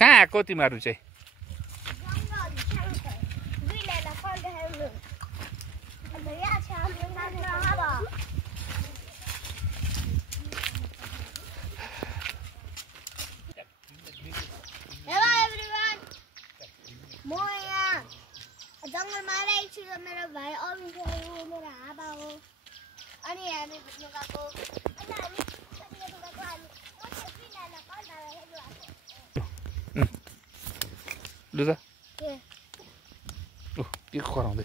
कहाँ आएको तिमीहरू चाहिँ? म यहाँ जङ्गलमा आइरहेको छु र मेरो भाइ अविश हो, मेरो हाबा हो। अनि हामी घुम्नु गएको अनि हामी लु त के कराउँदै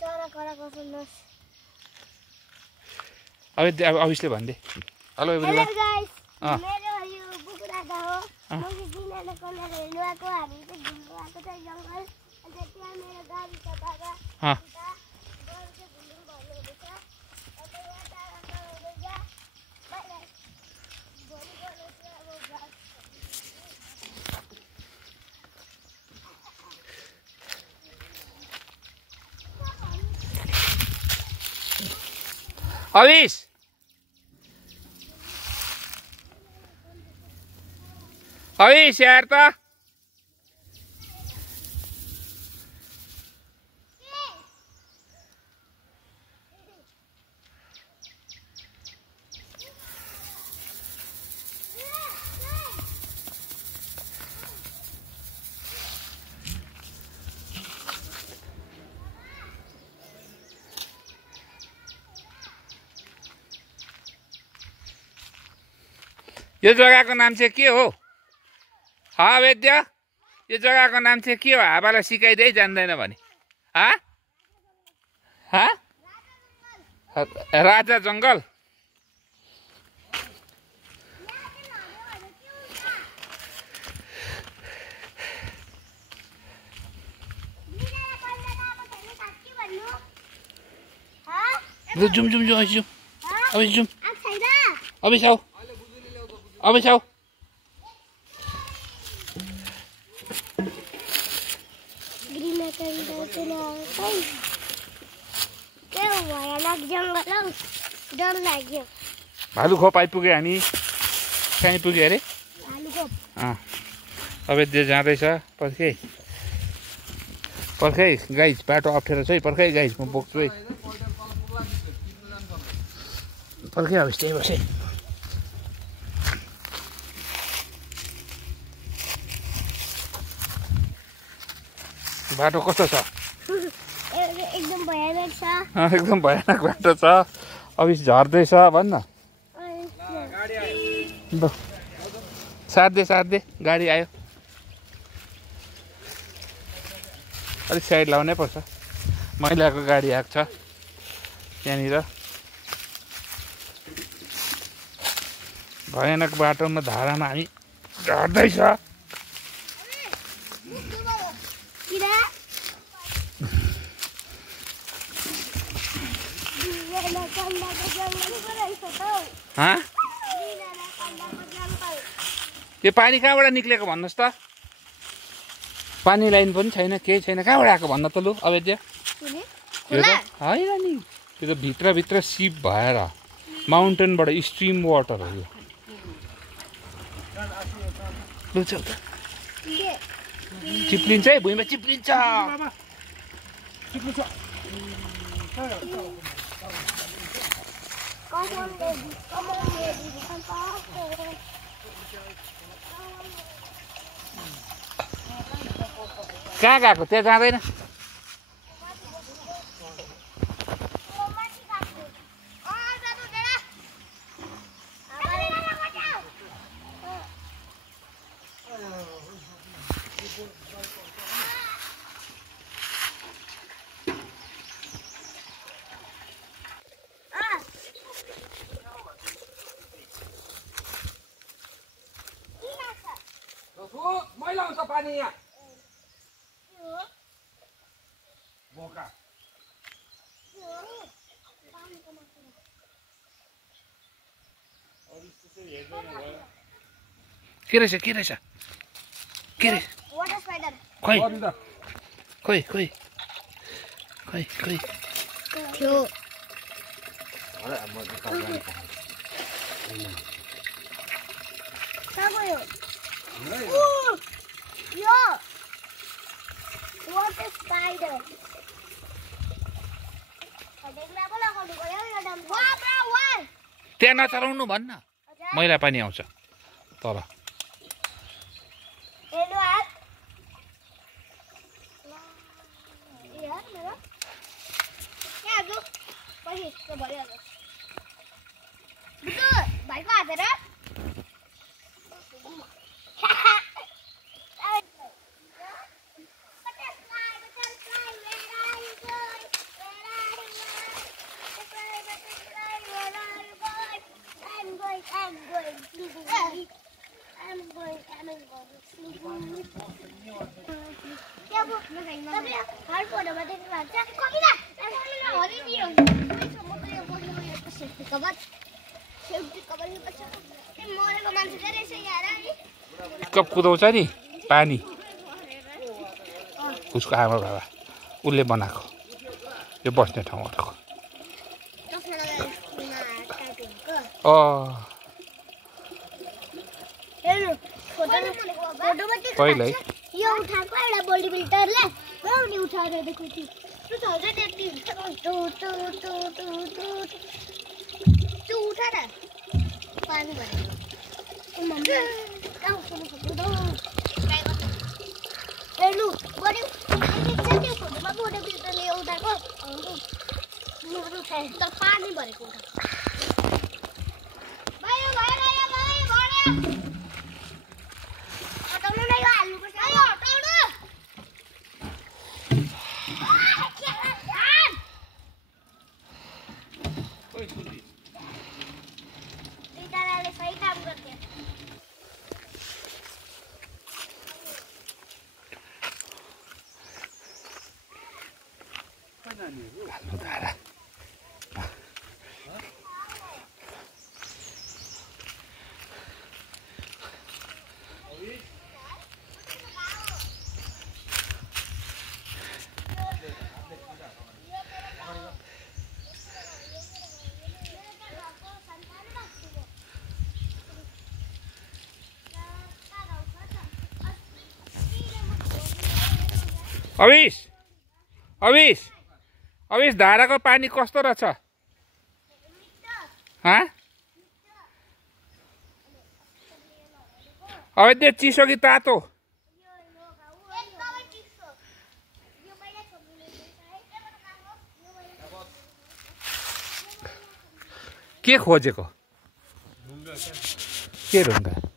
चरा कराएको सुन्नुहोस्। अब अविशले भनिदे हेलो एभ्रिवान। मेरो यो बुकुराका हो। म चाहिँ दिनाले कलर हेर्नु आएको। हामी चाहिँ घुम्नु आएको छ जङ्गल। अन्त त्यहाँ मेरो गाडी छ बाबा। अविश अविश यार त यो जग्गाको नाम चाहिँ के हो? वेद्य यो जग्गाको नाम चाहिँ के हो? हाबालाई सिकाइदिए जान्दैन भने राजा जङ्गल। जुम जुम जुम जुम अविश जुम अविश आऊ अविश आऊ। भालु खोप आइपुग्यो हामी। कहाँ आइपुग्यो अरे? अवैध जाँदैछ। पर्खे पर्खै गाइज, बाटो अप्ठ्यारो छ है। पर्खै गाइज, म बोक्छु है। पर्खे अब त्यही बसे। बाटो कस्तो छ? एकदम भयानक छ। एकदम भयानक बाटो छ। अविश झर्दैछ भन्न। साथ दे गाडी आयो। अलिक साइड लाउनै पर्छ। महिलाको गाडी आएको छ त्यहाँनिर। भयानक बाटोमा धारामा हामी झर्दैछ। यो पानी कहाँबाट निक्लेको भन्नुहोस् त? पानी लाइन पनि छैन, केही छैन। कहाँबाट आएको भन्न त लु अवैध? होइन नि, त्यो त भित्रभित्र सिप भएर माउन्टेनबाट स्ट्रिम वाटर हो यो। लु चल त, चिप्लिन्छ है, भुइँमा चिप्लिन्छ। कहाँ गएको? त्यहाँ जाँदैन। मैला हुन्छ पानी यहाँ। बोका के रहेछ के रहेछ के रे वाटर स्पाइडर खोइ खोइ खोइ खोइ खोइ थियो कहाँ गयो यो वाटर स्पाइडर देख्ला पो लगाउनु गयो यो डम वाह वाह वाह त्यहाँ नचलाउनु भन्न मैला पानी आउँछ तर हेर्नु हात यार मेरो यहाँ जो पछि त्यो भइहाल्छ बुटु भाइको हात हेर कप कुदाउँछ नि पानी उसको आमा बाबा उसले बनाएको यो बस्ने ठाउँहरूको पहिल्यै यो उठाएको एउटा बडी बिल्डरले गाउने उठाएर दिएको थियो त्यो उठा न पानी भरेको हेर्नु बडी त्यो फोटोमा बडी बिल्डरले उठाएको उठाए तर पानी भरेको उठाएको अविश अविश अविश धाराको पानी कस्तो रहेछ अवैध चिसो कि तातो के खोजेको के ढुङ्गा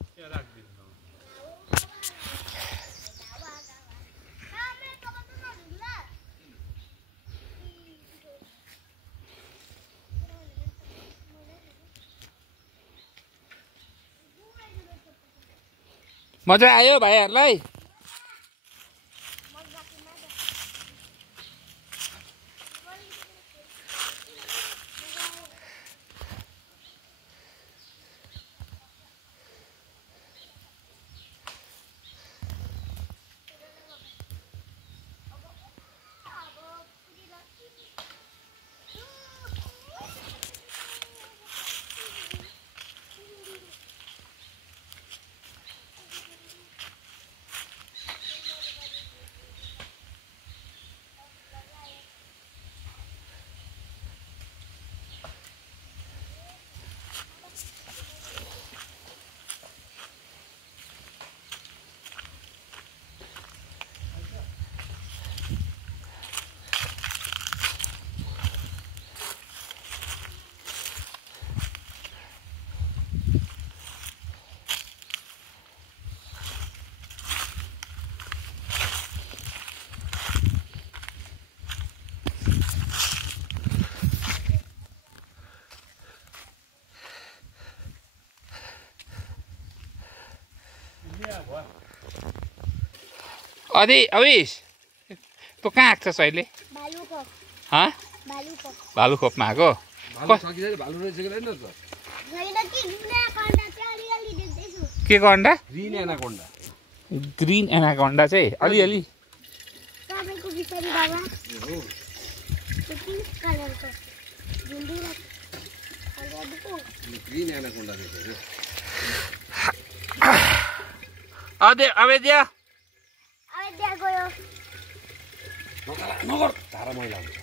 मजा आयो भाइहरूलाई अदी अविश तँ कहाँ आएको छस् अहिले भालुखोपमा आएको के को अन्डा? Green anaconda. ग्रीन एनाकोन्डा चाहिँ अलिअलि तपाईँको बिचारी बाबा त्यो पिङ्क कलरको झुन्डीमा अलरेडीको ग्रीन एनाकोन्डा देखेको। अवेद्या अब त्यहाँ गयो नगर तारा मैला हुन्छ।